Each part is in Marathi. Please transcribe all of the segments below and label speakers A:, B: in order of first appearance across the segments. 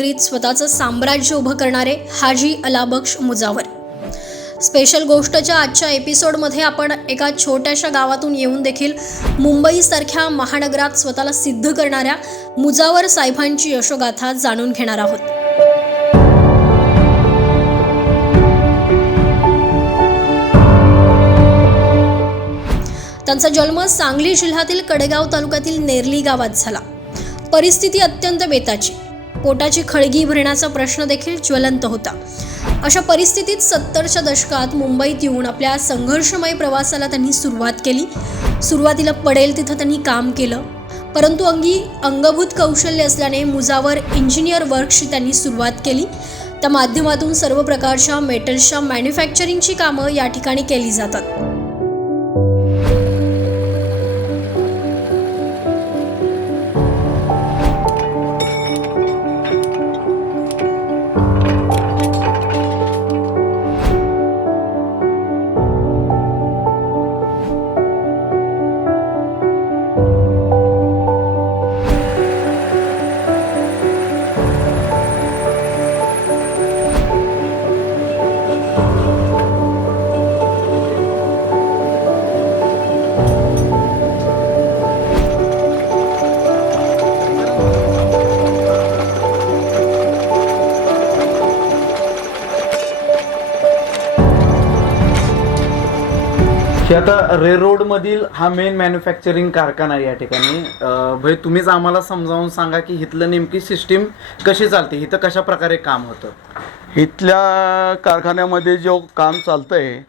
A: नगरीत स्वतःचं साम्राज्य उभं करणारे हाजी अलाबक्ष मुजावर. स्पेशल गोष्टच्या आजच्या एपिसोडमध्ये आपण एका छोट्याशा गावातून येऊन देखील मुंबईसारख्या महानगरात स्वतःला सिद्ध करणाऱ्या मुजावर साहेबांची यशोगाथा जाणून घेणार आहोत. त्यांचा जन्म सांगली जिल्ह्यातील कडेगाव तालुक्यातील नेरली गावात झाला. परिस्थिती अत्यंत बेताची. पोटाची खळगी भरण्याचा प्रश्न देखील ज्वलंत होता. अशा परिस्थितीत सत्तरच्या दशकात मुंबईत येऊन आपल्या संघर्षमय प्रवासाला त्यांनी सुरुवात केली. सुरुवातीला पडेल तिथं त्यांनी काम केलं. परंतु अंगी अंगभूत कौशल्य असल्याने मुजावर इंजिनियर वर्कशी त्यांनी सुरुवात केली. त्या माध्यमातून सर्व प्रकारच्या मेटल्सच्या मॅन्युफॅक्चरिंगची कामं या ठिकाणी केली जातात.
B: आता रेरोड मधील हा मेन मॅन्युफॅक्चरिंग कारखाना आहे या ठिकाणी. अं, भाई तुम्हीच आम्हाला समजावून सांगा की इथलं नेमकी सिस्टीम कशी चालते? इथं कशा प्रकारे काम होतं?
C: इथल्या कारखान्यामध्ये जो काम चालतं आहे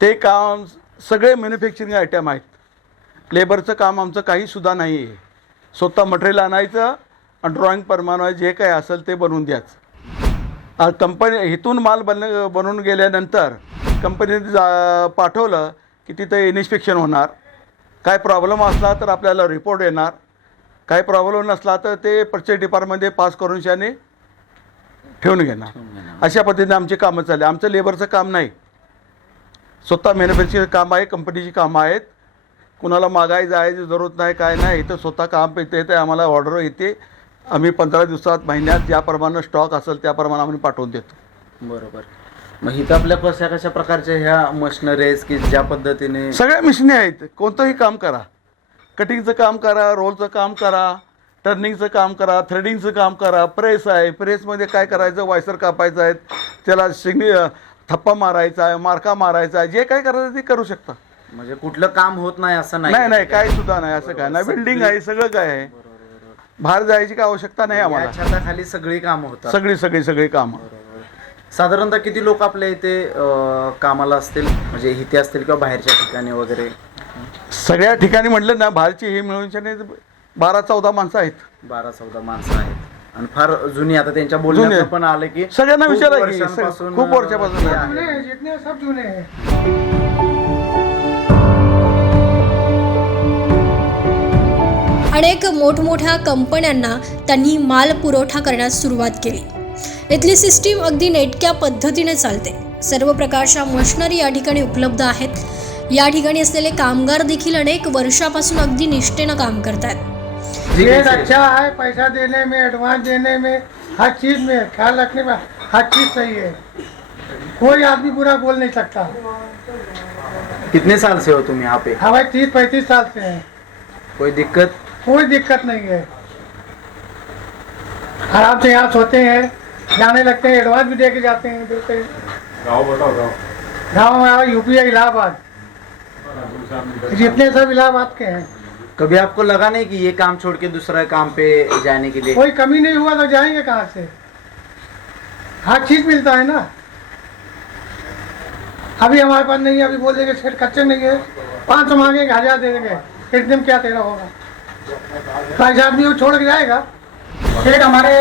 C: ते काम सगळे मॅन्युफॅक्चरिंग आयटम आहेत. लेबरचं काम आमचं काही सुद्धा नाही आहे. स्वतः मटेरियल आणायचं आणि ड्रॉइंग प्रमाणे जे काही असेल ते बनवून द्यायचं. कंपनी इथून माल बन बनवून गेल्यानंतर कंपनीने जा पाठवलं की तिथं इन्स्पेक्शन होणार. काय प्रॉब्लेम असला तर आपल्याला रिपोर्ट येणार. काय प्रॉब्लेम नसला तर ते परचेस डिपार्टमध्ये पास करून शाने ठेवून घेणार. अशा पद्धतीने आमची कामं चालली. आमचं लेबरचं काम नाही. स्वतः मॅन्युफॅक्चरिंग काम आहे कंपनीची कामं आहेत. कुणाला मागाय जायची जरूरत नाही काय नाही. इथं स्वतः काम येते ते आम्हाला ऑर्डर येते. आम्ही पंधरा दिवसात महिन्यात ज्याप्रमाणे स्टॉक असेल त्याप्रमाणे आम्ही पाठवून देतो.
B: बरोबर. मग इथं आपल्या कशा कशा प्रकारच्या ह्या मशिनरीज की ज्या पद्धतीने
C: सगळ्या मिशनी आहेत. कोणतंही काम करा. कटिंगचं काम करा रोलचं काम करा टर्निंगचं काम करा थ्रेडिंगचं काम करा. प्रेस आहे. प्रेसमध्ये काय करायचं? वायसर कापायचं आहे. त्याला शिंगणी थप्पा मारायचा आहे मार्का मारायचा आहे. जे काय करायचं ते करू शकता.
B: म्हणजे कुठलं काम होत नाही असं नाही.
C: नाही नाही काय सुद्धा नाही. असं काय नाही. बिल्डिंग आहे सगळं काय आहे. बाहेर जायची काय आवश्यकता नाही
B: या
C: आम्हाला.
B: छताखाली सगळी कामं होतात.
C: सगळी सगळी सगळी कामं.
B: साधारणतः किती लोक आपल्या इथे अं, कामाला असतील म्हणजे इथे असतील किंवा बाहेरच्या ठिकाणी वगैरे
C: सगळ्या ठिकाणी म्हटलं ना बाहेरची हे मिळून शाने बारा चौदा माणसं आहेत
B: बारा चौदा माणसं आहेत आणि फार जुनी आता त्यांच्या बोलण्यात
C: जुनी.
B: पण आलं की
C: सगळ्यांना
B: खूप
C: विचारा की,
B: वर्षांपासून,
C: खूप वर्षापासून
B: हे
C: आहे.
B: आहे.
D: जितने सब जूने हैं
A: अनेक मोठमोठ्या कंपन्यांना त्यांनी माल पुरवठा करण्यास सुरुवात केली इथली सिस्टीम अगदी नेटक्या पद्धतीने चालते. सर्व प्रकारच्या मशिनरी या ठिकाणी उपलब्ध आहेत. या ठिकाणी असलेले कामगार देखील अनेक वर्षापासून अगदी निष्ठेनं काम करतात
B: जी
D: रेट? अच्छा है पैसा देने में एडवांस देने में हर चीज में ख्याल रखने में हर चीज सही है। कोई आदमी बुरा बोल नहीं सकता।
B: कितने साल से हो तुम यहाँ पे?
D: हमारे तीस पैंतीस साल से हैं।
B: कोई दिक्कत?
D: कोई दिक्कत नहीं है। आराम से यहाँ सोते हैं। जाने लगते हैं एडवांस भी दे के जाते हैं देते हैं। गाँव में यूपी है इलाहाबाद। जितने सब इलाहाबाद के हैं।
B: कभी आपको लगा नहीं कि ये काम छोड़ के दूसरा काम पे जाने के लिए
D: कोई कमी नहीं हुआ तो जाएँगे कहाँ से? हर चीज़ मिलता है ना। अभी हमारे पास नहीं है अभी बोल देंगे सेठ कच्चे नहीं है। पाँच सौ मांगेंगे हज़ार दे देंगे। इतने में क्या तेरा होगा? पैसा आदमी वो छोड़ के जाएगा। सेठ हमारे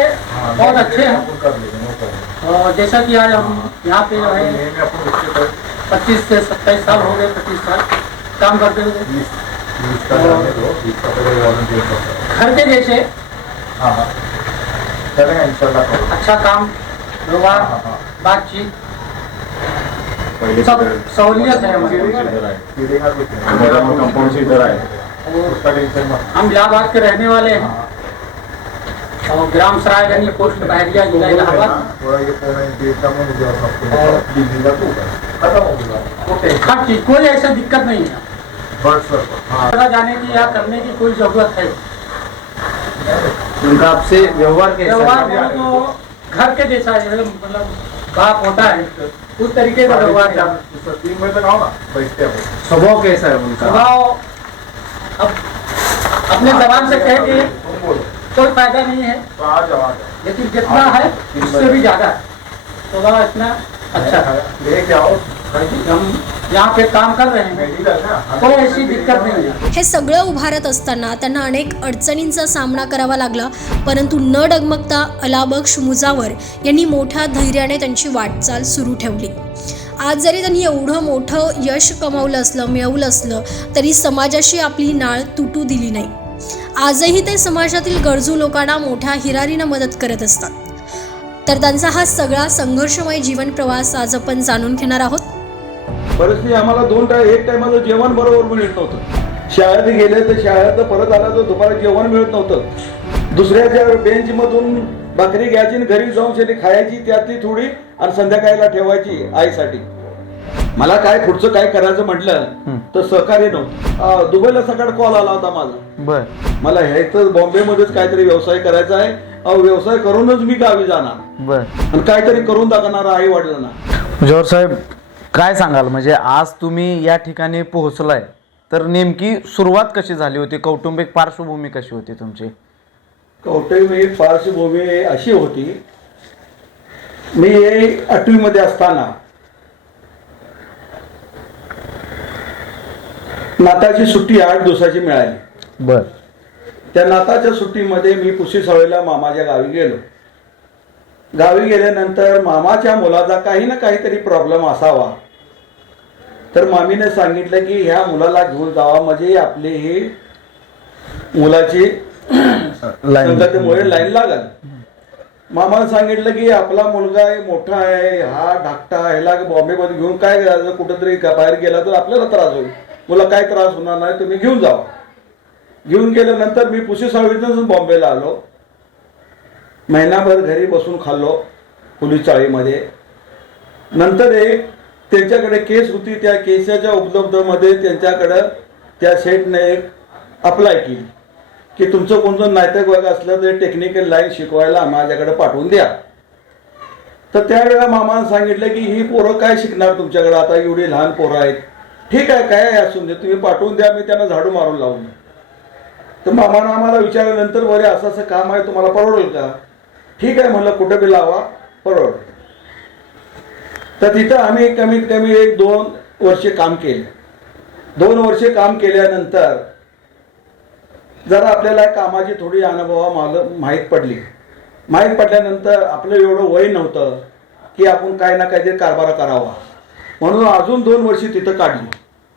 D: बहुत अच्छे हैं। और जैसा कि आज हम यहाँ पे जो है पच्चीस से सत्ताईस साल हो गए पच्चीस साल काम करते हुए। घर के जैसे अच्छा काम व्यवहार बातचीत सब सहूलियत है हमारे हम इलाहाबाद के रहने वाले हैं। और ग्राम सरायगंज पोस्ट बहरिया जिला इलाहाबाद
E: ओके
D: हर चीज़ कोई ऐसा दिक्कत नहीं है।
E: बस हाँ
D: जाने की या करने की कोई ज़रूरत है।
B: उनका आपसे व्यवहार
D: व्यवहार? तो घर के जैसा है मतलब बाप होता है। उस तरीके का व्यवहार
B: स्वभाव कैसा है उनका?
D: स्वभाव अब अपने जबान से कह के कोई फायदा नहीं है। लेकिन जितना है। उससे भी ज्यादा है। स्वभाव इतना अच्छा है। हम यहाँ पे काम कर रहे हैं।
E: मेडिकल है ना
D: कोई ऐसी दिक्कत नहीं है।
A: हे सगळं उभारत असताना त्यांना अनेक अडचणींचा सामना करावा लागला परंतु न डगमगता अलाबक्ष मुजावर यांनी मोठ्या धैर्याने त्यांची वाटचाल सुरू ठेवली. आज जरी त्यांनी एवढं मोठं यश कमावलं असलं मिळवलं असलं तरी समाजाशी आपली नाळ तुटू दिली नाही. आजही ते समाजातील गरजू लोकांना मोठ्या हिरारीनं मदत करत असतात. तर त्यांचा हा सगळा संघर्षमय जीवन प्रवास आज आपण जाणून घेणार आहोत.
C: परिस्थिती आम्हाला दोन टाइम एक टायमाचं जेवण बरोबर मिळत नव्हतं. शाळेत गेले तर शाळेत परत आला तर दुपारी जेवण मिळत नव्हतं. दुसऱ्याच्या बेंचमधून भाकरी घ्यायची घरी जाऊन शेती खायची त्यातली थोडी आणि संध्याकाळला ठेवायची आईसाठी. मला काय पुढचं काय करायचं म्हटलं तर सहकार्य नव्हतं दुबईला सकाळ कॉल आला होता माझा.
B: बर.
C: मला ह्याचं बॉम्बेमध्येच काहीतरी व्यवसाय करायचा आहे. व्यवसाय करूनच मी गावी जाणार.
B: बर.
C: आणि काहीतरी करून दाखवणार आई वडिलांना.
B: जोर साहेब काय सांगाल? म्हणजे आज तुम्ही या ठिकाणी पोहोचलाय तर नेमकी सुरुवात कशी झाली होती? कौटुंबिक पार्श्वभूमी कशी होती तुमची?
C: कौटुंबिक पार्श्वभूमी अशी होती. मी आठवीमध्ये असताना नाताची सुट्टी आठ दिवसाची मिळाली.
B: बर.
C: त्या नाताच्या सुट्टीमध्ये मी पुशी सवयला मामाच्या गावी गेलो. गावी गेल्यानंतर मामाच्या मुलाचा काही ना काहीतरी प्रॉब्लेम असावा. तर मामीने सांगितलं की ह्या मुलाला घेऊन जावा म्हणजे आपली ही मुलाची लाईन. लागल. मामाने सांगितलं की आपला मुलगा आहे मोठा आहे हा धाकटा ह्याला बॉम्बेमध्ये घेऊन काय करायचं? कुठंतरी बाहेर गेला तर आपल्याला त्रास होईल. मला काय त्रास होणार नाही तुम्ही घेऊन जावा. घेऊन गेल्यानंतर मी पुशी सावळीतून बॉम्बेला आलो. महिनाभर घरी बसून खाल्लो पोलीस चाळीमध्ये. नंतर एक त्यांच्याकडे केस होती त्या केसाच्या उपलब्धमध्ये त्यांच्याकडं त्या सेटने एक अप्लाय केली. की तुमचं कोणतं नायतक वर्ग असलं तर टेक्निकल लाईन शिकवायला माझ्याकडे पाठवून द्या. तर त्यावेळेला मामानं सांगितलं की ही पोरं काय शिकणार तुमच्याकडे? आता एवढी लहान पोरं आहेत. ठीक आहे काय आहे असून दे. तुम्ही पाठवून द्या मी त्यांना झाडू मारून लावून तर मामानं आम्हाला विचारल्यानंतर बरे असं असं काम आहे तुम्हाला परवडेल का? ठीक आहे म्हणलं कुठं बी लावा परवड तर तिथं आम्ही कमीत कमी एक दोन वर्षे काम केले. दोन वर्षे काम केल्यानंतर जरा आपल्याला कामाची थोडी अनुभवा माग माहीत पडली. माहीत पडल्यानंतर आपलं एवढं वय नव्हतं की आपण काय ना काहीतरी कारभार करावा. म्हणून अजून दोन वर्षी तिथं काढली.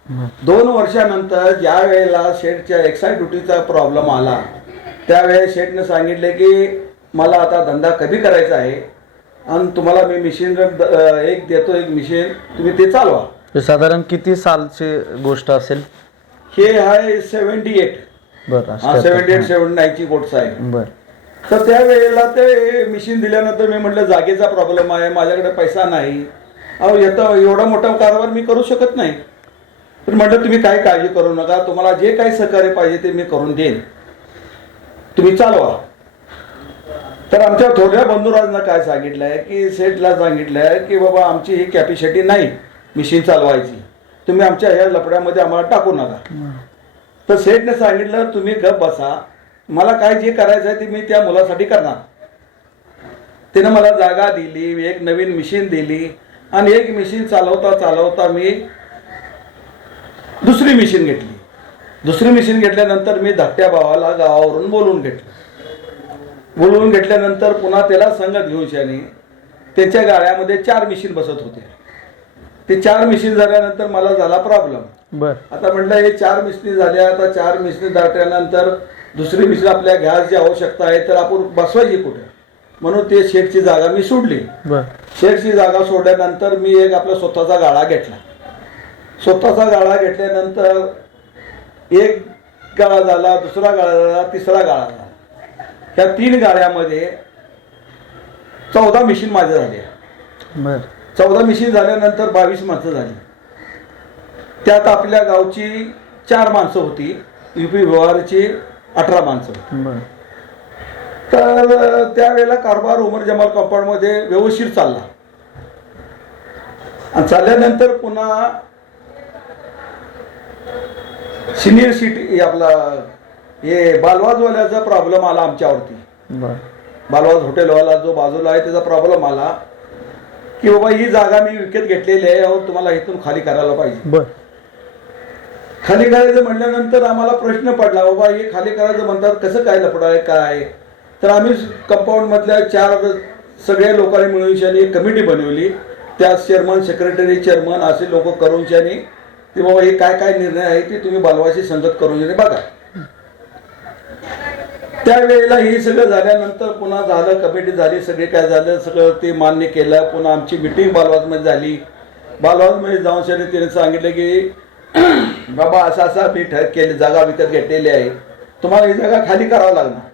C: दोन वर्षानंतर ज्या वेळेला शेठच्या एक्साईड ड्युटीचा प्रॉब्लेम आला त्यावेळेस शेठने सांगितले की मला आता धंदा कधी करायचा आहे? आणि तुम्हाला मी मिशीन एक देतो एक मिशीन तुम्ही ते चालवा.
B: हे साधारण किती सालची गोष्ट असेल?
C: हे आहे सेवन्टी एट
B: बर
C: सेवन्टी एट सेवन्टी नाईनची गोट्स आहे.
B: बर.
C: तर त्यावेळेला ते मिशीन दिल्यानंतर मी म्हटलं जागेचा प्रॉब्लेम आहे माझ्याकडे पैसा नाही. अहो येतं एवढा मोठा कारभार मी करू शकत नाही. तर म्हटलं तुम्ही काय काळजी करू नका. तुम्हाला जे काही सहकार्य पाहिजे ते मी करून देईन. तुम्ही चालवा. तर आमच्या थोड्या बंधुराजना काय सांगितलं आहे की सेठला सांगितलं आहे की बाबा आमची ही कॅपॅसिटी नाही मिशीन चालवायची. तुम्ही आमच्या ह्या लपड्यामध्ये आम्हाला टाकू नका. तर सेठने सांगितलं तुम्ही गप बसा. मला काय जे करायचं आहे ते मी त्या मुलासाठी करणार. तिनं मला जागा दिली एक नवीन मशीन दिली आणि एक मिशीन चालवता चालवता मी दुसरी मिशीन घेतली. दुसरी मिशीन घेतल्यानंतर मी धाकट्या भावाला गावावरून बोलवून घेतलं. बोलवून घेतल्यानंतर पुन्हा त्याला संगत घेऊन शानी त्याच्या गाड्यामध्ये चार मिशीन बसत होते. ते चार मिशीन झाल्यानंतर मला झाला प्रॉब्लेम आता म्हटलं हे चार मिसनी झाल्या आता चार मिसनी दाटल्यानंतर दुसरी मिसनी आपल्या घ्यायची आवश्यकता आहे तर आपण बसवायची कुठे? म्हणून ते शेडची जागा मी सोडली. शेडची जागा सोडल्यानंतर मी एक आपला स्वतःचा गाळा घेतला. स्वतःचा गाळा घेतल्यानंतर एक गाळा झाला दुसरा गाळा झाला तिसरा गाळा झाला. ह्या तीन गाड्यामध्ये चौदा मिशीन माझ्या झाल्या.
B: बर.
C: चौदा मिशीन झाल्यानंतर बावीस माणसं झाली. त्यात आपल्या गावची चार माणसं होती. युपी व्यवहारची अठरा माणसं तर त्यावेळेला कारभार उमर जमाल कंपाऊंडमध्ये व्यवस्थित चालला. आणि चालल्यानंतर पुन्हा सिनियर सिटी आपला हे बालवाजवाल्याचा प्रॉब्लेम आला आमच्यावरती. बालवाज हॉटेलवाला जो बाजूला आहे त्याचा प्रॉब्लेम आला की बाबा ही जागा मी विकत घेतलेली आहे अहो तुम्हाला इथून खाली करायला पाहिजे. खाली करायचं म्हटल्यानंतर आम्हाला प्रश्न पडला बाबा हे खाली करायचं म्हणतात कसं काय लपडं आहे काय? तर आम्ही कंपाऊंड मधल्या चार सगळ्या लोकांनी मिळून एक कमिटी बनवली. त्या चेअरमन सेक्रेटरी चेअरमन असे लोक करून की बाबा हे काय काय निर्णय आहे ते तुम्ही बालवाशी संगत करून शानी बघा. त्यावेळेला हे सगळं झाल्यानंतर पुन्हा झालं कमिटी झाली सगळे काय झालं सगळं ते मान्य केलं पुन्हा आमची मिटिंग बालवाजमध्ये झाली. बालवाजमध्ये जाऊन सगळे तिने सांगितलं की बाबा असं असा मी ठर केली जागा विकत घेतलेली आहे. तुम्हाला ही जागा खाली करावं लागणार.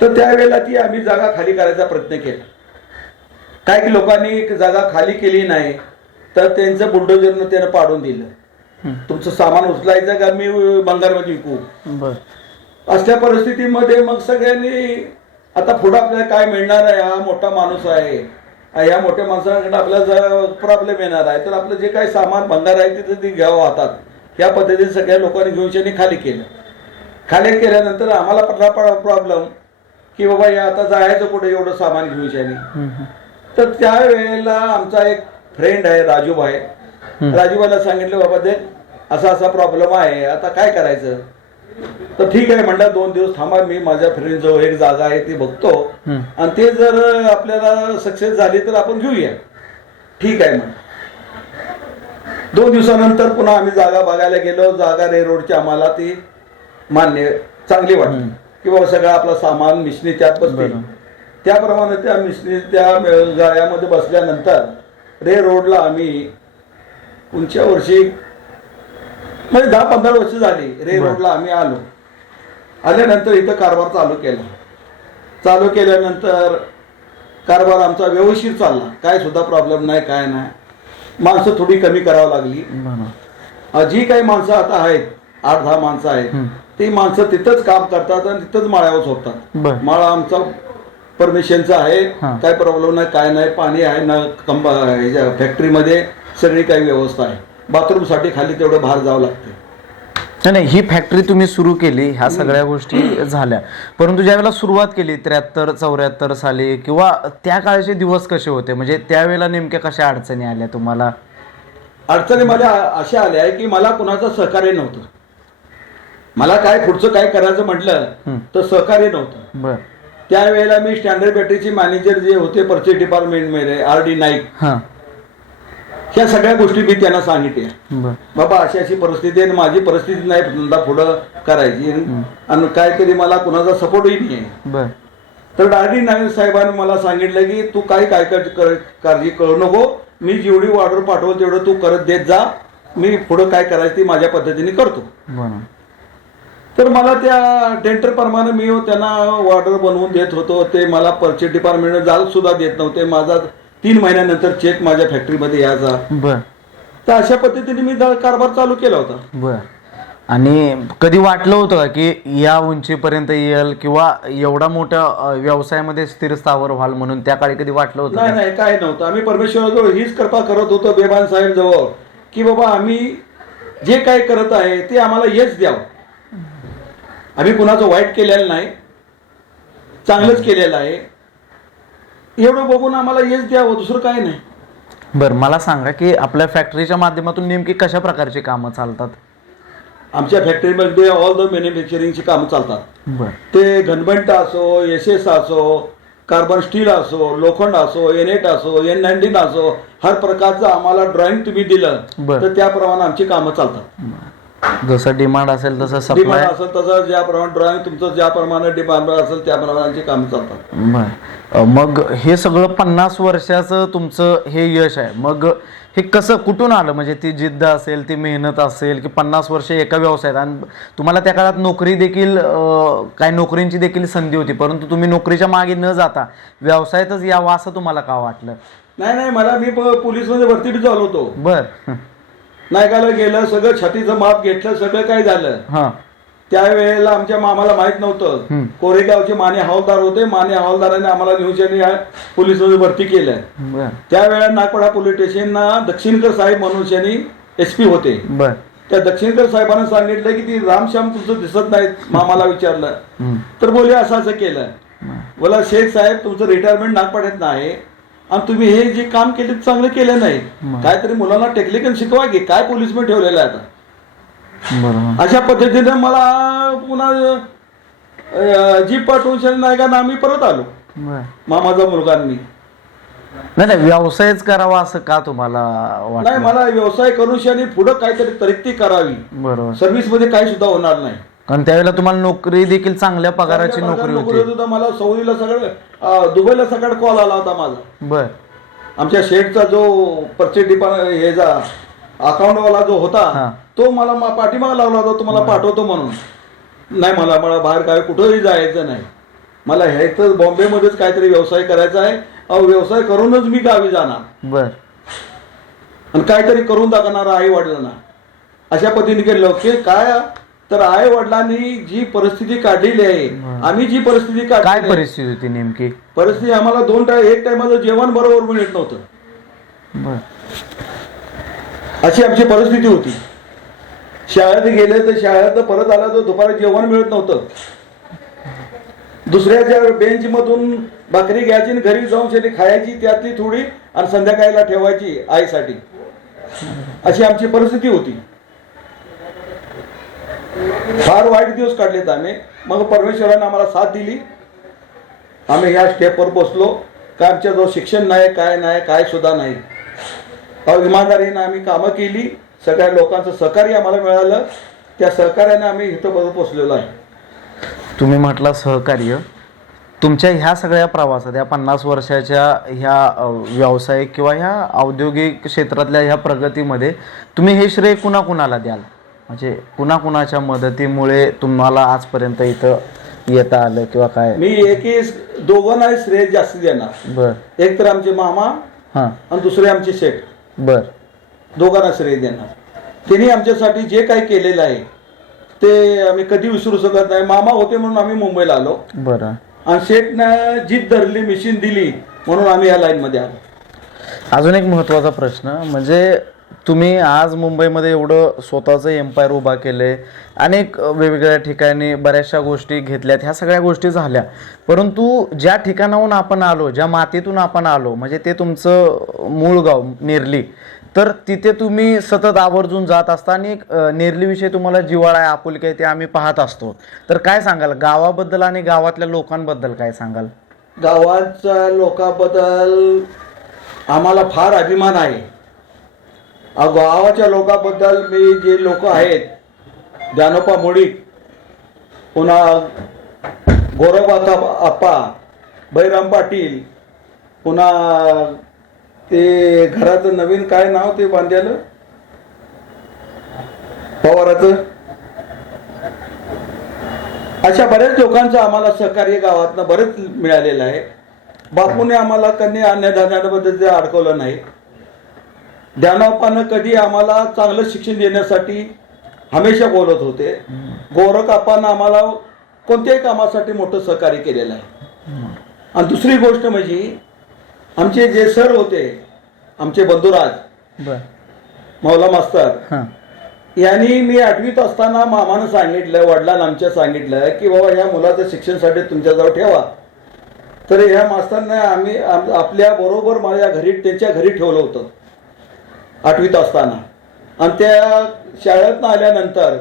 C: तर त्यावेळेला ती आम्ही जागा खाली करायचा प्रयत्न केला. काय की लोकांनी जागा खाली केली नाही. तर त्यांचं बुलडोजरनं त्यानं पाडून दिलं. तुमचं सामान उचलायचं का? मी बंगारमध्ये विकू. असल्या परिस्थितीमध्ये मग सगळ्यांनी आता पुढं आपल्याला काय मिळणार आहे? हा मोठा माणूस आहे. ह्या मोठ्या माणसाकडे आपल्याला प्रॉब्लेम येणार आहे तर आपलं जे काही सामान भंगार आहे तिथं ते घ्यावं हातात. या पद्धतीने सगळ्या लोकांनी घेऊन खाली केलं. खाली केल्यानंतर आम्हाला पडला प्रॉब्लेम की बाबा या आता जायचं कुठे एवढं सामान घेऊन तर त्यावेळेला आमचा एक फ्रेंड आहे राजूभाई राजूबाईला सांगितलं बाबा ते असा असा प्रॉब्लेम आहे. आता काय करायचं? तर ठीक आहे म्हणलं दोन दिवस थांबा. मी माझ्या फ्रेंड जवळ एक जागा आहे ती बघतो. आणि ते जर आपल्याला सक्सेस झाली तर आपण घेऊया. ठीक आहे मग. दोन दिवसानंतर पुन्हा आम्ही जागा बघायला गेलो. जागा रे रोडची आम्हाला ती मान्य चांगली वाटली. की बाबा सगळं आपलं सामान मिशनी त्यात बसते त्याप्रमाणे त्या मिशनी त्या गाड्यामध्ये बसल्यानंतर रे रोडला आम्ही पुढच्या वर्षी म्हणजे दहा पंधरा वर्ष झाली रे रोडला आम्ही आलो. आल्यानंतर इथं कारभार चालू केला. चालू केल्यानंतर कारभार आमचा व्यवस्थित चालला. काय सुद्धा प्रॉब्लेम नाही काय नाही. माणसं थोडी कमी करावं लागली. जी काही माणसं आता आहेत आठ दहा माणसं आहेत ती माणसं तिथंच काम करतात आणि तिथंच माळ्यावर. झोपतात. माळा आमचा परमिशनचा आहे. काय प्रॉब्लेम नाही काय नाही पाणी आहे ना कंब फॅक्टरीमध्ये सगळी काही व्यवस्था आहे. बाथरूमसाठी खाली तेवढं बाहेर जावं लागते.
B: नाही नाही ही फॅक्टरी तुम्ही सुरू केली ह्या सगळ्या गोष्टी झाल्या. परंतु ज्यावेळेला सुरुवात केली त्र्याहत्तर चौऱ्याहत्तर साली किंवा त्या काळचे दिवस कसे होते? म्हणजे त्यावेळेला नेमक्या कशा अडचणी आल्या तुम्हाला?
C: अडचणी मला अशा आल्या की मला कुणाचं सहकार्य नव्हतं. मला काय पुढचं काय करायचं म्हटलं तर सहकार्य नव्हतं.
B: बर.
C: त्यावेळेला मी स्टँडर्ड बॅटरीचे मॅनेजर जे होते परचेस डिपार्टमेंटमध्ये आर डी नाईक.
B: हां.
C: ह्या सगळ्या गोष्टी मी त्यांना सांगितल्या.
B: बर.
C: बाबा अशी अशी परिस्थिती आहे आणि माझी परिस्थिती नाही धंदा पुढं करायची. आणि काहीतरी मला कुणाचा सपोर्टही नाही तर डायरी नाईक साहेबांनी मला सांगितलं की तू काही काय काळजी करू नको. मी जेवढी ऑर्डर पाठवल तेवढं तू करत देत जा. मी पुढं काय करायचं ती माझ्या पद्धतीने करतो. तर मला त्या टेंडर प्रमाणे मी त्यांना ऑर्डर बनवून देत होतो. ते मला परचेस डिपार्टमेंट जाल सुद्धा देत नव्हते. माझा तीन महिन्यानंतर चेक माझ्या फॅक्टरीमध्ये यायचा.
B: बर.
C: तर अशा पद्धतीने मी कारभार चालू केला होता.
B: बर. आणि कधी वाटलं होतं का की या उंचीपर्यंत येईल किंवा एवढा मोठ्या व्यवसायामध्ये स्थिर स्थावर व्हाल म्हणून त्या काळी कधी वाटलं होतं
C: नाही? नाही काय नव्हतं. आम्ही परमेश्वराजवळ हीच कृपा करत होतो बेबान साहेब जवळ की बाबा आम्ही जे काय करत आहे ते आम्हाला हेच द्यावं. आम्ही कुणाचं वाईट केलेलं नाही चांगलंच केलेलं आहे. एवढं बघून आम्हाला हेच द्यावं दुसरं काय नाही.
B: बरं मला सांगा की आपल्या फॅक्टरीच्या माध्यमातून नेमकी कशा प्रकारची कामं चालतात?
C: आमच्या फॅक्टरीमध्ये ऑल द मॅन्युफॅक्चरिंगची कामं चालतात. ते घनबंट असो एस एस असो कार्बन स्टील असो लोखंड असो एन एट असो एन नाईन्टीन असो हर प्रकारचं आम्हाला ड्रॉइंग तुम्ही दिलं. तर त्याप्रमाणे आमची कामं चालतात.
B: जसं डिमांड असेल तसं
C: डिमांड
B: सप्लाय
C: असेल तसं ज्याप्रमाणे ड्रॉइंग तुमचं ज्याप्रमाणे डिमांड असेल त्याप्रमाणे काम चालतात.
B: बर. अ, मग हे सगळं पन्नास वर्षाचं तुमचं हे यश आहे. मग हे कसं कुठून आलं? म्हणजे ती जिद्द असेल ती मेहनत असेल की पन्नास वर्ष एका व्यवसायात. आणि तुम्हाला त्या काळात नोकरी देखील अ, काय नोकरींची देखील संधी होती. परंतु तुम्ही नोकरीच्या मागे न जाता व्यवसायातच यावं असं तुम्हाला का वाटलं?
C: नाही नाही मला मी प- पोलीसमध्ये भरती बी झालो होतो.
B: बर.
C: नायकाला गेलं सगळं छातीचं माप घेतलं सगळं काय झालं?
B: हां.
C: त्यावेळेला आमच्या मामाला माहीत नव्हतं. कोरेगावचे माने हवालदार होते. माने हवालदाराने आम्हाला न्यूजनी पोलीसमध्ये भरती केलं. त्यावेळेला नागपडा पोलीस स्टेशनना दक्षिणकर साहेब म्हणून त्यांनी एस पी होते. त्या दक्षिणकर साहेबांना सांगितलं की ती रामश्याम तुमचं दिसत नाहीत मामाला विचारलं. तर बोले असं असं केलं. बोला शेख साहेब तुमचं रिटायरमेंट नागपाड्यात नाही आणि तुम्ही हे जे काम केले चांगलं केलं नाही. काहीतरी मुलांना टेक्निकल शिकवा की काय पोलीसमेन ठेवलेलं आहे आता. अशा पद्धतीने मला पुन्हा जीप पाठवून शनी नायकांना आम्ही परत आलो. मामाचा मुलगा आणि मी.
B: नाही नाही व्यवसायच करावा असं का तुम्हाला
C: नाही मला व्यवसाय करून शनी पुढं काहीतरी तरक्की करावी.
B: बरोबर.
C: सर्व्हिसमध्ये काही सुद्धा होणार नाही.
B: कारण त्यावेळेला तुम्हाला नोकरी देखील चांगल्या पगाराची नोकरी होती.
C: मला सौदीला सगळं दुबईला सगळं कॉल आला होता माझा.
B: बर.
C: आमच्या शेठचा जो परचेस डिपार्टमेंट हे जा अकाउंटवाला जो. होता तो मला पाठीमागे लावला होता तुम्हाला पाठवतो म्हणून. नाही मला मला बाहेर गावी कुठंही जायचं नाही. मला ह्याच बॉम्बेमध्येच काहीतरी व्यवसाय करायचा आहे. अहो व्यवसाय करूनच मी गावी जाणार.
B: बर.
C: आणि काहीतरी करून दाखवणार आई वडिलांना अशा पद्धतीने केलं. की काय तर आई वडिलांनी जी परिस्थिती काढलेली आहे आम्ही जी परिस्थिती
B: काय
C: काढली
B: परिस्थिती होती नेमकी?
C: परिस्थिती आम्हाला दोन टाइम एक टायमाचं जेवण बरोबर मिळत नव्हतं.
B: बर.
C: अशी आमची परिस्थिती होती. शाळेत गेले तर शाळेत परत आला तर दुपारी जेवण मिळत नव्हतं. दुसऱ्याच्या बेंच मधून भाकरी घ्यायची आणि घरी जाऊन शेती खायची त्यातली थोडी आणि संध्याकाळीला ठेवायची आईसाठी. अशी आमची परिस्थिती होती. फार वाईट दिवस काढलेत आम्ही. मग परमेश्वराने आम्हाला साथ दिली. आम्ही या स्टेपवर बसलो. काय आमच्या जो शिक्षण नाही काय नाही काय सुद्धा नाही. अहो, इमानदारीनं आम्ही कामं केली. सगळ्या लोकांचं सहकार्य आम्हाला मिळालं. त्या सहकार्याने आम्ही इथं बरोबर पोचलेलो आहे.
B: तुम्ही म्हटला सहकार्य. तुमच्या ह्या सगळ्या प्रवासात या पन्नास वर्षाच्या ह्या व्यावसायिक किंवा ह्या औद्योगिक क्षेत्रातल्या ह्या प्रगतीमध्ये तुम्ही हे श्रेय कुणाकुणाला द्याल? म्हणजे कुणाकुणाच्या मदतीमुळे तुम्हाला आजपर्यंत इथं येता आलं किंवा काय?
C: मी एकही दोघांना श्रेय जास्त देणार.
B: बर.
C: एक तर आमचे मामा
B: हां.
C: आणि दुसरे आमचे शेठ.
B: बर.
C: दोघांना श्रेय देणार. त्यांनी आमच्यासाठी जे काही केलेलं आहे ते आम्ही कधी विसरू शकत नाही. मामा होते म्हणून आम्ही मुंबईला आलो.
B: बरं.
C: आणि शेठनं जीत धरली मिशीन दिली म्हणून आम्ही या लाईनमध्ये आलो.
B: अजून एक महत्त्वाचा प्रश्न म्हणजे तुम्ही आज मुंबईमध्ये एवढं स्वतःचं एम्पायर उभा आहे अनेक वेगवेगळ्या ठिकाणी बऱ्याचशा गोष्टी घेतल्यात ह्या सगळ्या गोष्टी झाल्या. परंतु ज्या ठिकाणाहून आपण आलो ज्या मातीतून आपण आलो म्हणजे ते तुमचं मूळ गाव नेरली तर तिथे तुम्ही सतत आवर्जून जात असता आणि एक नेरलीविषयी तुम्हाला जिव्हाळा आहे आपुलकी आहे ते आम्ही पाहत असतो. तर काय सांगाल? गावाबद्दल आणि गावातल्या लोकांबद्दल काय सांगाल?
C: गावाच्या लोकांबद्दल आम्हाला फार अभिमान आहे. गावाच्या लोकांबद्दल मी जे लोक आहेत ज्ञानोपा मोडीक पुन्हा गोरबाता आप्पा बैराम पाटील पुन्हा ते घराचं नवीन काय नाव ते बांधलेलं? पवाराचं? अशा बऱ्याच लोकांचं आम्हाला सहकार्य गावातनं बरंच मिळालेलं आहे. बापूने आम्हाला कन्या अन्नधान्याबद्दल अडकवलं नाही ध्यानापानं कधी आम्हाला चांगलं शिक्षण देण्यासाठी हमेशा बोलत होते. गोरख आप्पांना आम्हाला कोणत्याही कामासाठी मोठं सहकार्य केलेलं आहे. आणि दुसरी गोष्ट म्हणजे आमचे जे सर होते आमचे बंधुराज मौला मास्तर यांनी मी आठवीत असताना मामानं सांगितलं वडिलांना आमच्या सांगितलं की बाबा ह्या मुलाचं शिक्षणसाठी तुमच्याजवळ ठेवा. तर ह्या मास्तरने आम्ही आम- आपल्या बरोबर माझ्या घरी त्यांच्या घरी ठेवलं होतं. आठवीत असताना. आणि त्या शाळेतनं आल्यानंतर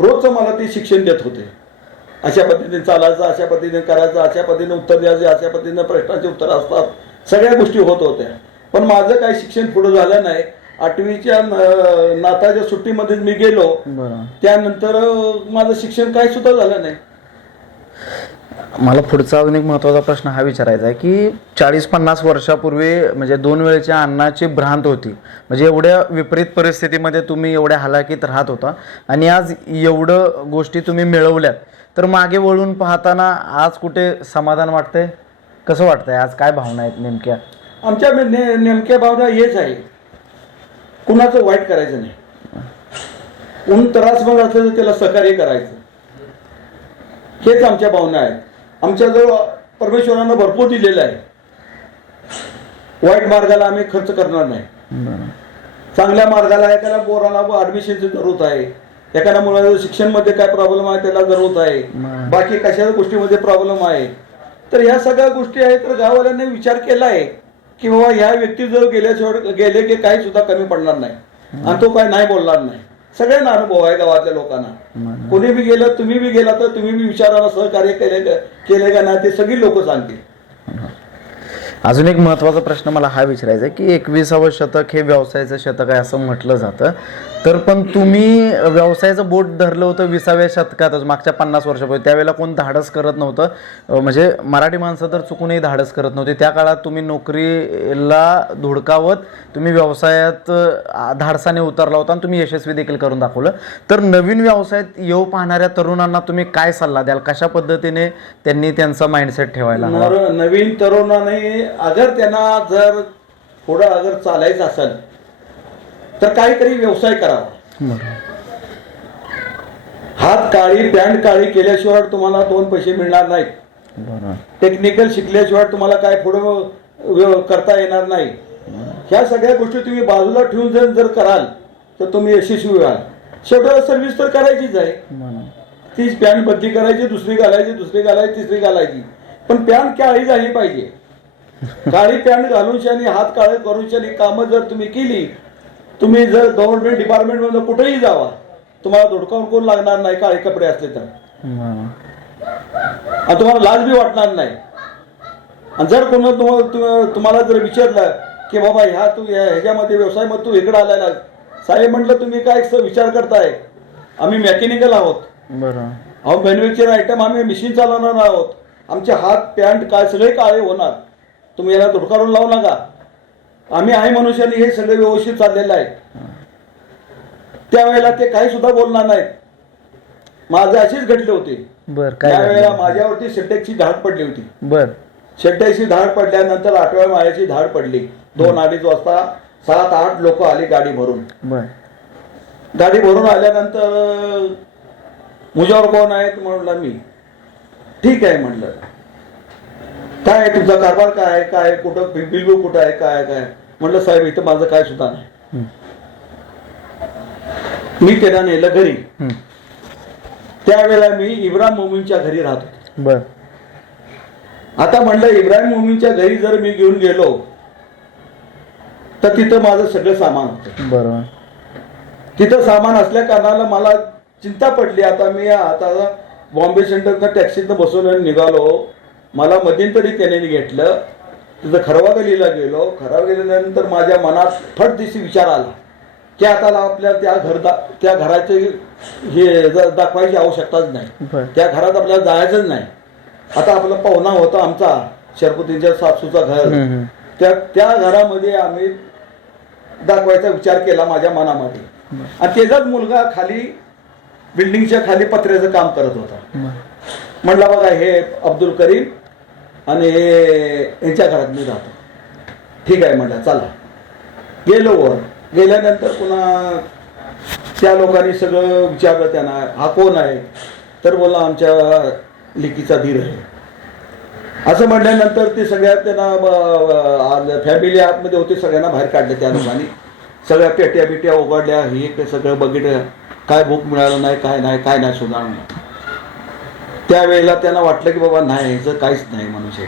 C: रोजचं मला ते शिक्षण देत होते. अशा पद्धतीने चालायचं अशा पद्धतीने करायचं अशा पद्धतीने उत्तर द्यायचे अशा पद्धतीने प्रश्नाचे उत्तर असतात. सगळ्या गोष्टी होत होत्या. पण माझं काही शिक्षण पुढं झालं नाही. आठवीच्या नाताच्या सुट्टीमध्ये मी गेलो. त्यानंतर माझं शिक्षण काही सुद्धा झालं नाही.
B: मला पुढचा अजून एक महत्त्वाचा प्रश्न हा विचारायचा आहे की चाळीस पन्नास वर्षापूर्वी म्हणजे दोन वेळेच्या अन्नाची भ्रांत होती. म्हणजे एवढ्या विपरीत परिस्थितीमध्ये तुम्ही एवढ्या हलाखीत राहत होता आणि आज एवढं गोष्टी तुम्ही मिळवल्यात. तर मागे वळून पाहताना आज कुठे समाधान वाटतंय? कसं वाटतंय? आज काय भावना आहेत नेमक्या?
C: आमच्या ने- नेमक्या भावना हेच आहे. कुणाचं वाईट करायचं नाही. कोण त्रासमग असलं तर त्याला सहकार्य करायचं. हेच आमच्या भावना आहेत. आमच्याजवळ परमेश्वरानं भरपूर दिलेलं आहे. वाईट मार्गाला आम्ही खर्च करणार नाही. चांगल्या मार्गाला एखाद्या पोराला ऍडमिशनची जरूरत आहे. एखाद्या मुलाचं शिक्षणमध्ये काय प्रॉब्लेम आहे त्याला जरूरत आहे. बाकी कशा गोष्टीमध्ये प्रॉब्लेम आहे. तर ह्या सगळ्या गोष्टी आहेत तर गाववाल्यांनी विचार केला आहे की बाबा ह्या व्यक्ती जर गेल्याशिवाय गेले की काही सुद्धा कमी पडणार नाही. आणि तो काय नाही बोलणार नाही. सगळ्यांना अनुभव आहे गावातल्या लोकांना. कोणी बी गेलं तुम्ही बी गेला तर तुम्ही बी विचाराला सहकार्य केले केले का नाही ते सगळी लोक सांगतील.
B: अजून एक महत्त्वाचा प्रश्न मला हा विचारायचा आहे की एकविसावं शतक हे व्यवसायाचं शतक आहे असं म्हटलं जातं. तर पण तुम्ही व्यवसायाचं बोट धरलं होतं विसाव्या शतकातच मागच्या पन्नास वर्षापूर्वी. त्यावेळेला कोण धाडस करत नव्हतं. म्हणजे मराठी माणसं तर चुकूनही धाडस करत नव्हते. त्या काळात तुम्ही नोकरीला धुडकावत तुम्ही व्यवसायात धाडसाने उतरला होता आणि तुम्ही यशस्वी देखील करून दाखवलं. तर नवीन व्यवसायात येऊ पाहणाऱ्या तरुणांना तुम्ही काय सल्ला द्याल? कशा पद्धतीने त्यांनी त्यांचा माइंडसेट ठेवायला
C: नवीन तरुणाने अगर त्यांना जर थोडं अगर चालायचं असेल तर काहीतरी व्यवसाय करावा हात काळी पॅन्ट काळी केल्याशिवाय तुम्हाला दोन पैसे मिळणार नाहीत. टेक्निकल शिकल्याशिवाय तुम्हाला काय पुढं करता येणार नाही. ह्या सगळ्या गोष्टी तुम्ही बाजूला ठेवून जर जर कराल तर तुम्ही यशस्वी व्हाल. सगळं सर्व्हिस तर करायचीच आहे. तीच पॅन्ट बदली करायची दुसरी घालायची दुसरी घालायची तिसरी घालायची. पण पॅन्ट काळी झाली पाहिजे. काळी पॅन्ट घालून हात काळे करून कामं जर तुम्ही केली तुम्ही जर गव्हर्नमेंट डिपार्टमेंटमध्ये कुठेही जावा तुम्हाला धुडकावून कोण लागणार नाही काळे कपडे असले तर. आणि तुम्हाला लाज बी वाटणार नाही. आणि जर कोण तुम्हाला जर विचारलं की बाबा ह्या तू ह्याच्यामध्ये व्यवसायामध्ये तू इकडे आलेला साहेब म्हटलं तुम्ही काय विचार करताय? आम्ही मेकॅनिकल आहोत. अहो मॅन्युफॅक्चर आयटम आम्ही मशीन चालवणार आहोत. आमचे हात पॅन्ट काय सगळे काळे होणार. तुम्ही याला धुडकारून लावू नका. आम्ही आहे मनुष्याने हे सगळे व्यवस्थित चाललेलं आहे. त्यावेळेला ते काही सुद्धा बोलणार नाहीत. माझे असेच घडले होते.
B: बर काय
C: त्यावेळेला? माझ्यावरती शेटेकची धाड पडली होती.
B: बर.
C: शेट्ट्याची धाड पडल्यानंतर आठव्या माळ्याची धाड पडली. दोन अडीच वाजता सात आठ लोक आली गाडी भरून.
B: बर.
C: गाडी भरून आल्यानंतर मुजावर कोण आहेत? म्हणलं मी. ठीक आहे म्हटलं काय आहे तुमचा कारभार काय आहे? काय? कुठं? बिल बिल कुठं आहे? काय काय? म्हटलं साहेब इथं माझं काय सुद्धा नाही. मी त्यांना नेलं घरी. त्यावेळेला मी इब्राहिम मोमीनच्या घरी राहत होतो.
B: बर.
C: आता म्हणलं इब्राहिम मोमीनच्या घरी जर मी घेऊन गेलो तर तिथं माझं सगळं सामान होतं.
B: बरोबर
C: तिथं सामान असल्या कारणाला मला चिंता पडली. आता मी आता बॉम्बे सेंटरनं टॅक्सीतनं बसवलं निघालो. मला मध्यंतरी त्याने घेतलं. तिथं खरवा गलीला गेलो. खरवा गेल्यानंतर माझ्या मनात फट दिवशी विचार आला. की आता आपल्या त्या घर त्या घराचे हे दाखवायची आवश्यकताच नाही. त्या घरात आपल्याला जायचंच नाही. आता आपला पाहुणा होता आमचा शरपतींच्या सासूचा घर. त्या त्या घरामध्ये आम्ही दाखवायचा विचार केला माझ्या मनामध्ये. आणि त्याचाच मुलगा खाली बिल्डिंगच्या खाली पत्र्याचं काम करत होता. म्हटलं बघा हे अब्दुल करीम आणि हे यांच्या घरात मी राहतो ठीक आहे म्हटलं चला. गेलो वर. गेल्यानंतर पुन्हा त्या लोकांनी सगळं विचारलं त्यांना हा कोण आहे? तर बोला आमच्या लिकीचा धीर आहे. असं म्हटल्यानंतर ते सगळ्या त्यांना फॅमिली आतमध्ये होते सगळ्यांना बाहेर काढले त्या लोकांनी. सगळ्या पेट्या बिट्या उघडल्या हे ते सगळं बघितलं. काय भूक मिळालं नाही काय नाही काय नाही सुधारणा त्यावेळेला त्यांना वाटलं की बाबा नाही ह्याचं काहीच नाही मनुष्य.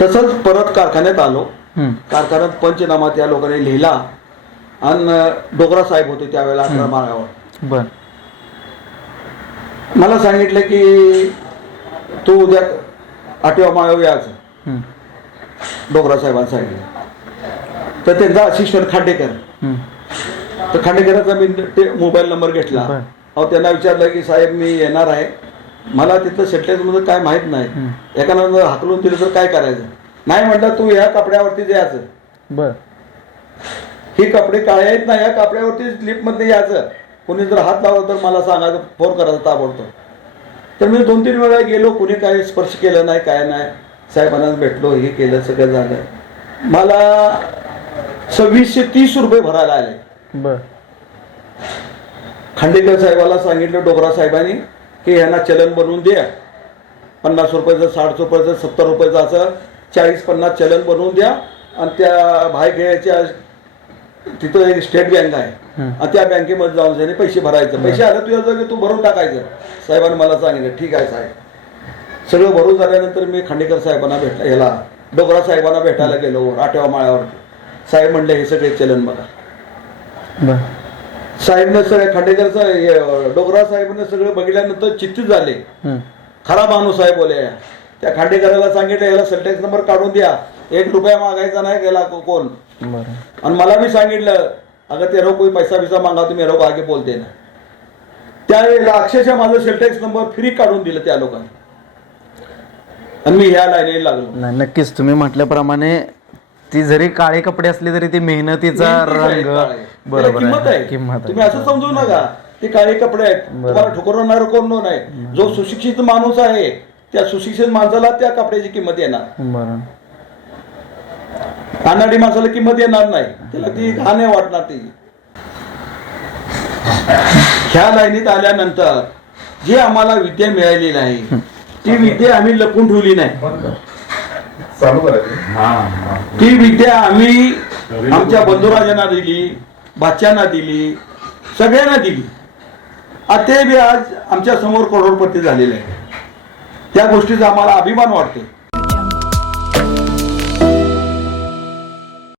C: तसंच परत कारखान्यात आलो. कारखान्यात पंचनामा त्या लोकांनी लिहिला आणि डोगरा साहेब होते त्यावेळेला अकरा माळ्यावर
B: बर.
C: मला सांगितलं की तू उद्या आठव्या माळ्यावर यायचं. डोगरा साहेबांनी सांगितलं. तर त्यांचा असिस्टंट खांडेकर. तर खांडेकरांचा मी ते मोबाईल नंबर घेतला. अहो त्यांना विचारलं की साहेब मी येणार आहे. मला तिथं सेटलेसमध्ये काय माहीत नाही. एखादा हाकलून दिलं तर काय करायचं? नाही म्हटलं तू ह्या कपड्यावरती जायचं.
B: बर.
C: ही कपडे काळे आहेत ना या कपड्यावरती स्लिपमध्ये यायचं. कोणी जर हात लावला तर मला सांगायचं फोन करायचा ताबडतोब. तर मी दोन तीन वेळा गेलो कोणी काही स्पर्श केलं नाही काय नाही. साहेबांना भेटलो हे केलं सगळं झालं. मला सव्वीसशे तीस रुपये भरायला आले.
B: बर.
C: खांडेकर साहेबाला सांगितलं डोगरा साहेबांनी की ह्यांना चलन बनवून द्या. पन्नास रुपयाचं साठ रुपयाचं सत्तर रुपयाचं असं चाळीस पन्नास चलन बनवून द्या. आणि त्या भाई घ्यायच्या तिथं एक स्टेट बँक आहे. आणि त्या बँकेमध्ये जाऊन त्याने पैसे भरायचं. पैसे आले तुझ्या जागी तू भरून टाकायचं. साहेबांनी मला सांगितलं ठीक आहे साहेब. सगळं भरून झाल्यानंतर मी खांडेकर साहेबांना भेट ह्याला डोगरा साहेबांना भेटायला गेलो आठव्या माळ्यावरती. साहेब म्हणले हे सगळे चलन बघा. साहेबनं सगळ्या खांडेकर साहेब डोगरा साहेबांनी सगळं बघितल्यानंतर चित्तित झाले. खरा माणूस आहे बोले. त्या खांडेकराला सांगितलं याला सेल्टेक्स नंबर काढून द्या. एक रुपया मागायचा नाही गेला को- कोण? आणि मला बी सांगितलं अगर तेरो कोई पैसा बिसा मागा तुम्ही को आगे बोलते ना. त्यावेळेला अक्षरशः माझं सेल्टेक्स नंबर फ्री काढून दिलं त्या लोकांनी. आणि मी ह्या लाईनीला लागलो.
B: नाही नक्कीच. तुम्ही म्हटल्याप्रमाणे ती जरी काळे कपडे असले तरी ती मेहनतीचा रंग बरोबर
C: किंमत आहे.
B: किंमत
C: तुम्ही असं समजू नका. ते काळे कपडे आहेत. तुम्हाला ठुकरवणार कोण नाही. जो सुशिक्षित माणूस आहे त्या सुशिक्षित माणसाला त्या कपड्याची किंमत येणार.
B: बरं
C: अनाडी माणसाला किंमत येणार नाही. त्याला ती घाण नाही वाटणार ती. ह्या लाईनीत आल्यानंतर जी आम्हाला विद्या मिळालेली आहे ती विद्या आम्ही लपून ठेवली नाही.
E: चालू करायचं
C: ती. विद्या आम्ही आमच्या बंधुराजांना दिली. बाच्यांना दिली सगळ्यांना दिली. आता बी आज आमच्यासमोर करोडपती झालेले आहे त्या गोष्टीचा आम्हाला अभिमान वाटतो